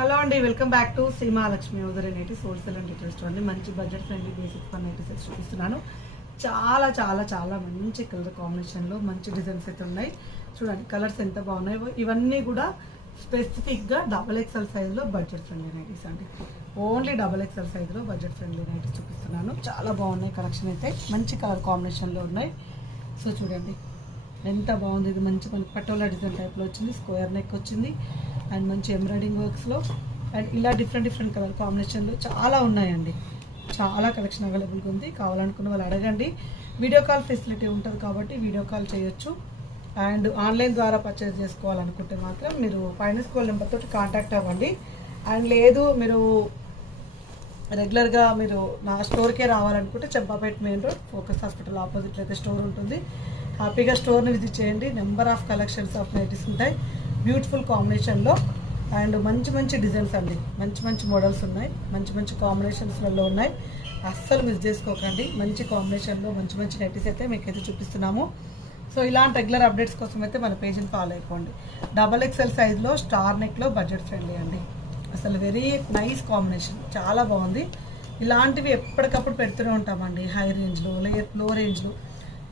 Hello అండి, welcome back to Shri Mahalakshmi ఉదరి nighties wholesale and retail store అండి. మంచి budget friendly basic for nighties చూపిస్తున్నాను. చాలా చాలా చాలా మంచి కలర్ కాంబినేషన్లో మంచి డిజైన్స్ అయితే ఉన్నాయి. చూడండి కలర్స్ ఎంత బాగున్నాయో. ఇవన్నీ కూడా స్పెసిఫిక్గా XXL సైజులో బడ్జెట్ ఫ్రెండ్లీ నైటీస్ అండి. ఓన్లీ XXL సైజులో బడ్జెట్ ఫ్రెండ్లీ నైటీస్ చూపిస్తున్నాను. చాలా బాగున్నాయి కలెక్షన్ అయితే, మంచి కలర్ కాంబినేషన్లో ఉన్నాయి. సో చూడండి ఎంత బాగుంది. ఇది మంచి మనకి పటోలా డిజైన్ టైప్లో వచ్చింది, స్క్వేర్ నెక్ వచ్చింది అండ్ మంచి ఎంబ్రాయిడింగ్ వర్క్స్లో అండ్ ఇలా డిఫరెంట్ కలర్ కాంబినేషన్లు చాలా ఉన్నాయండి. చాలా కలెక్షన్ అవైలబుల్గా ఉంది. కావాలనుకున్న వాళ్ళు అడగండి. వీడియో కాల్ ఫెసిలిటీ ఉంటుంది కాబట్టి వీడియో కాల్ చేయొచ్చు. అండ్ ఆన్లైన్ ద్వారా పర్చేస్ చేసుకోవాలనుకుంటే మాత్రం మీరు పైన స్కూల్ నెంబర్ తోటి కాంటాక్ట్ అవ్వండి. అండ్ లేదు మీరు రెగ్యులర్గా మీరు నా స్టోర్కే రావాలనుకుంటే Champapet main road focus hospital ఆపోజిట్లో అయితే స్టోర్ ఉంటుంది. హ్యాపీగా స్టోర్ని విజిట్ చేయండి. Number of collections of nighties ఉంటాయి బ్యూటిఫుల్ కాంబినేషన్లో అండ్ మంచి డిజైన్స్ అండి. మంచి మోడల్స్ ఉన్నాయి, మంచి కాంబినేషన్స్లలో ఉన్నాయి. అస్సలు మిస్ చేసుకోకండి. మంచి కాంబినేషన్లో మంచి నైటీస్ అయితే మీకైతే చూపిస్తున్నాము. సో ఇలాంటి రెగ్యులర్ అప్డేట్స్ కోసం అయితే మన పేజ్ని ఫాలో అయిపోండి. XXL సైజ్లో స్టార్ నెక్లో బడ్జెట్ ఫ్రెండ్లీ అండి. అసలు వెరీ నైస్ కాంబినేషన్, చాలా బాగుంది. ఇలాంటివి ఎప్పటికప్పుడు పెడుతూనే ఉంటామండి. హై రేంజ్లో లో రేంజ్లో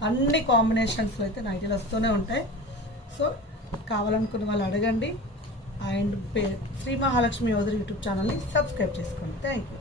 అన్ని కాంబినేషన్స్లో అయితే నైటీలు వస్తూనే ఉంటాయి. సో కావాలనుకున్న వాళ్ళు అడగండి. అండ్ శ్రీ మహాలక్ష్మి యూట్యూబ్ ఛానల్ని సబ్స్క్రైబ్ చేసుకోండి. Thank you.